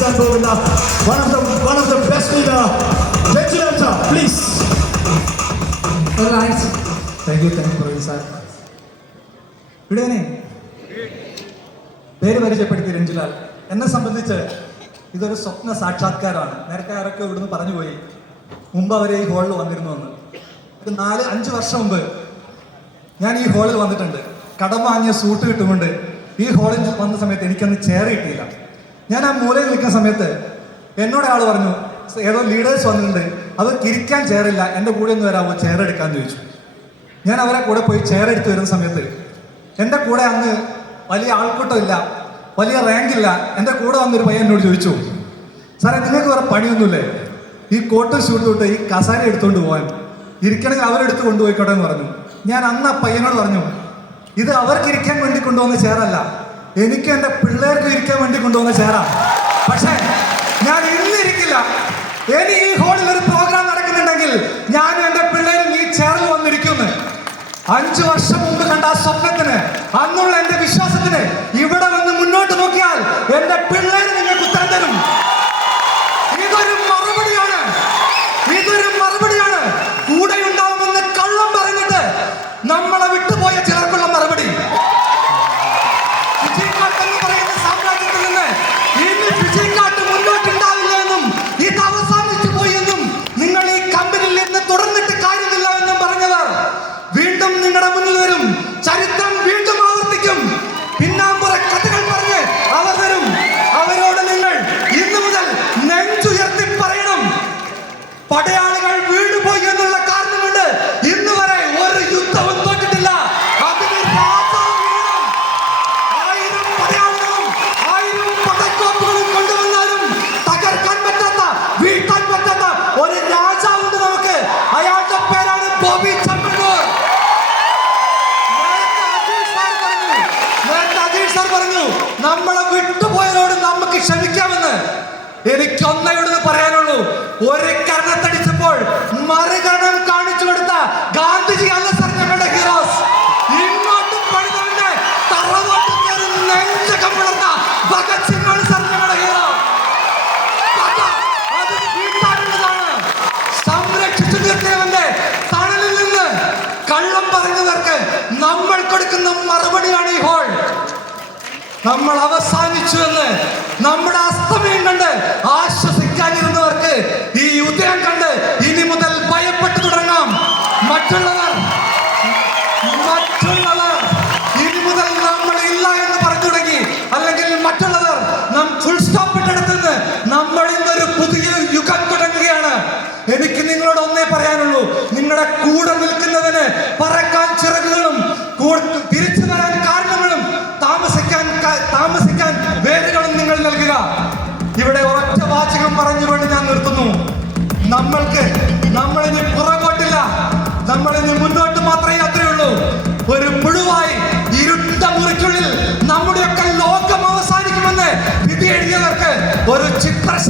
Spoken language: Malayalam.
പരിചയപ്പെടുത്താൻ പോകുന്ന one of the best leader, Rajilanta, please. All right. Thank you, Praveen sir. Good evening. പേര് പരിചയപ്പെടുത്തി രഞ്ജിലാൽ. എന്നെ സംബന്ധിച്ച് ഇതൊരു സ്വപ്ന സാക്ഷാത്കാരമാണ്. നേരത്തെ ആരൊക്കെ ഇവിടുന്ന് പറഞ്ഞു പോയി മുമ്പ് അവരെ ഈ ഹോളിൽ വന്നിരുന്നു എന്ന്. ഒരു 4-5 വർഷം മുമ്പ് ഞാൻ ഈ ഹോളിൽ വന്നിട്ടുണ്ട്. കടം വാങ്ങിയ സൂട്ട് കിട്ടുകൊണ്ട് ഈ ഹോളിൽ വന്ന സമയത്ത് എനിക്കന്ന് ചെയർ കിട്ടിയില്ല. ഞാൻ ആ മൂലയിൽ നിൽക്കുന്ന സമയത്ത് എന്നോട് ആൾ പറഞ്ഞു, ഏതോ ലീഡേഴ്സ് വന്നിട്ടുണ്ട്, അവർക്ക് ഇരിക്കാൻ ചെയറില്ല, എൻ്റെ കൂടെ ഒന്ന് വരാമോ ചെയർ എടുക്കാമെന്ന് ചോദിച്ചു. ഞാൻ അവരെ കൂടെ പോയി ചെയർ എടുത്ത് വരുന്ന സമയത്ത് എൻ്റെ കൂടെ അന്ന് വലിയ ആൾക്കൂട്ടമില്ല, വലിയ റാങ്കില്ല. എൻ്റെ കൂടെ വന്നൊരു പയ്യൻ എന്നോട് ചോദിച്ചു, സാറേ നിങ്ങൾക്ക് വേറെ പണിയൊന്നുമില്ലേ, ഈ കോട്ടും ഷൂട്ടും ഇട്ട് ഈ കസാര എടുത്തുകൊണ്ട് പോകാൻ, ഇരിക്കണമെങ്കിൽ അവരെടുത്ത് കൊണ്ടുപോയിക്കോട്ടെ എന്ന് പറഞ്ഞു. ഞാൻ അന്ന് ആ പയ്യനോട് പറഞ്ഞു, ഇത് അവർക്ക് ഇരിക്കാൻ വേണ്ടി കൊണ്ടുവന്ന ചെയറല്ല, എനിക്ക് എൻ്റെ പിള്ളേർക്ക് ഇരിക്കാൻ വേണ്ടി കൊണ്ടുവന്ന ചെയറാ. പക്ഷേ ഞാൻ ഇന്നിരിക്കില്ല. ഇനി ഈ ഹോളിൽ ഒരു പ്രോഗ്രാം നടക്കുന്നുണ്ടെങ്കിൽ ഞാനും എൻ്റെ പിള്ളേരും ഈ ചെയറിൽ വന്നിരിക്കുന്നു. 5 വർഷം മുമ്പ് കണ്ട ആ സ്വപ്നത്തിന്, അന്നുള്ള എന്റെ വിശ്വാസത്തിന് ഇവിടെ വന്ന് മുന്നോട്ട് നോക്കിയാൽ എന്റെ പിള്ളേര് നിങ്ങൾക്ക് ഉത്തരം തരും. ഇതൊരു മറുപടിയാണ്, ഇതൊരു മറുപടിയാണ്. കൂടെ ഉണ്ടാവുമെന്ന് കള്ളം പറഞ്ഞിട്ട് നമ്മളെ വിട്ടുപോയ ചിലർക്കുള്ള മറുപടി. ഫിജിക്കാട്ട് എന്ന് പറയുന്ന സാമ്രാജ്യത്തിൽ നിന്ന് ഇനി ഫിജിക്കാട്ട് മുന്നോട്ടുണ്ടാവില്ല എന്നും ഇത് അവസാനിച്ചു പോയി എന്നും നിങ്ങൾ ഈ കമ്പനിയിൽ നിന്ന് തുടർന്നിട്ട് കാര്യമില്ല എന്നും പറഞ്ഞവർ വീണ്ടും നിങ്ങളുടെ മുന്നിൽ വരും. ചരിത്രം വീണ്ടും ആവർത്തിക്കും. പിന്നാമ്പുറ കഥകൾ പറഞ്ഞ് അവർ വരും. അവരോട് നിങ്ങൾ ഇന്നു മുതൽ നെഞ്ചുയർത്തി പറയണം, പടയാളികൾ വീണുപോയി എന്നുള്ള കാരണം കൊണ്ട് ഇന്ന് വരെ ഒരു യുദ്ധവും തോറ്റിട്ടില്ല. അതിന് രാജാവ് വീഴണം. 1000 പടയാളികളും 1000 പടക്കോപ്പുകളും കൊണ്ടുവന്നാലും തകർക്കാൻ പറ്റാത്ത, വീഴ്ത്താൻ പറ്റാത്ത ഒരു രാജാവുണ്ട് നമുക്ക്. അയാളുടെ പേരാണ് ബോബി ചെമ്മണ്ണൂർ. പറഞ്ഞു നമ്മളെ വിട്ടുപോയവരോട് നമുക്ക് ക്ഷമിക്കാമെന്ന്. എനിക്കൊന്നയോട് പറയാനുള്ളൂ, ഒരു കരണത്തടിച്ചപ്പോൾ മറുകരണം കാണിച്ചു കൊടുത്ത ഗാന്ധിജി അല്ല സർ ഞങ്ങളുടെ ഹീറോസ്. ഇങ്ങോട്ട് പണിതവന്റെ തറവാട്ട് കയറി നെഞ്ചകം പിളർന്ന ഭഗത് സിംഗാണ് സർ ഞങ്ങളുടെ ഹീറോ. അത് വീട്ടാനുള്ളതാണ്. സംരക്ഷിച്ചു നിർത്തിയവന്റെ തണലിൽ നിന്ന് കള്ളം പറഞ്ഞവർക്ക് നമ്മൾ കൊടുക്കുന്ന മറുപടിയാണ് ഈ ഹോൾ. നമ്മൾ അവസാനിച്ചു എന്ന് നമ്മുടെ അസ്തമയം കണ്ട് ആശ്വസിക്കാനിരുന്നവർക്ക് ഈ ഉദയം കണ്ട് ഇനി മുതൽ ഭയപ്പെട്ടു തുടങ്ങാം. മറ്റുള്ളവർ ഇനി മുതൽ നമ്മൾ ഇല്ല എന്ന് പറഞ്ഞു തുടങ്ങി, അല്ലെങ്കിൽ മറ്റുള്ളവർ നാം ഫുൾ സ്റ്റോപ്പ് ഇട്ടെടുത്തുനിന്ന് നമ്മൾ ഇന്നൊരു പുതിയ യുഗം തുടങ്ങുകയാണ്. എനിക്ക് നിങ്ങളോട് ഒന്നേ പറയാനുള്ളൂ, നിങ്ങളുടെ കൂടെ നിൽക്കുന്നതിന് പറക്കാൻ ചിറകുകളും തിരിച്ചു വരാൻ കാരണങ്ങളും താമസിക്കാൻ വേരുകളും നിങ്ങൾ നൽകുക. ഇവിടെ ഒറ്റ വാചകം പറഞ്ഞുകൊണ്ട് ഞാൻ നിർത്തുന്നു. നമ്മളിനി പുറകോട്ടില്ല, നമ്മളിനി മുന്നോട്ട് മാത്രമേ യാത്രയുള്ളൂ. ഒരു മുഴുവായി ഇരുട്ട മുറിക്കുള്ളിൽ നമ്മുടെയൊക്കെ ലോകം അവസാനിക്കുമെന്ന് വിധി എഴുതിയവർക്ക് ഒരു ചിത്രശ